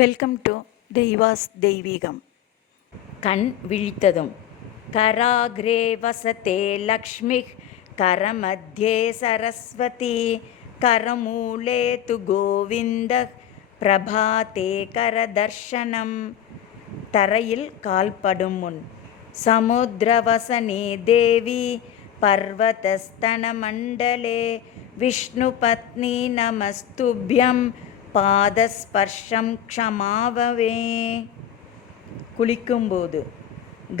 Welcome to தெய்வாஸ் தெய்வீகம். கண் விழித்ததும் கராக்ரே வசதே லக்ஷ்மி கரமத்யே சரஸ்வதி கரமூலே து கோவிந்த பிரபாதே கரதர்ஷனம். தரையில் கால்படும் முன் சமுத்திரவசனே தேவி பர்வதஸ்தன மண்டலே விஷ்ணு பத்னி நமஸ்துப்யம் பாதஸ்பர்ஷம் க்ஷமாவவே. குளிக்கும்போது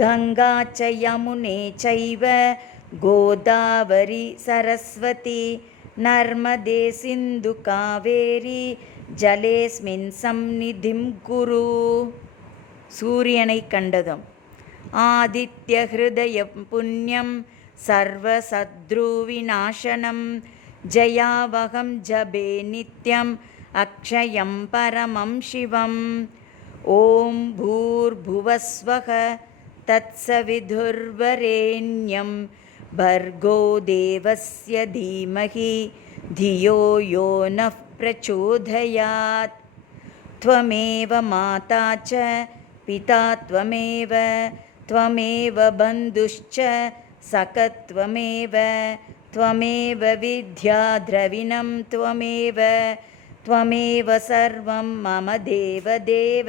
கங்கா ச யமுனே சைவ கோதாவரி சரஸ்வதி நர்மதே சிந்து காவேரி ஜலேஸ்மின் சம்நிதிம் குரு. சூரியனை கண்டதும் ஆதித்ய ஹிருதயம் புண்ணியம் சர்வசத்ருவிநாசனம் ஜயாவகம் ஜபே நித்யம் அக்ஷயம் பரமம் சிவம். ஓம் பூர்புவஸ்வஹ தத்சவிதுர்வரேண்யம் பர்கோ தேவஸ்ய தீமஹி धियो यो नः प्रचोदयात्. त्वमेव माता च पिता त्वमेव त्वमेव बन्धुश्च सकत्वमेव त्वमेव विद्या द्रविणं त्वमेव त्वमेव सर्वं मम देवदेव.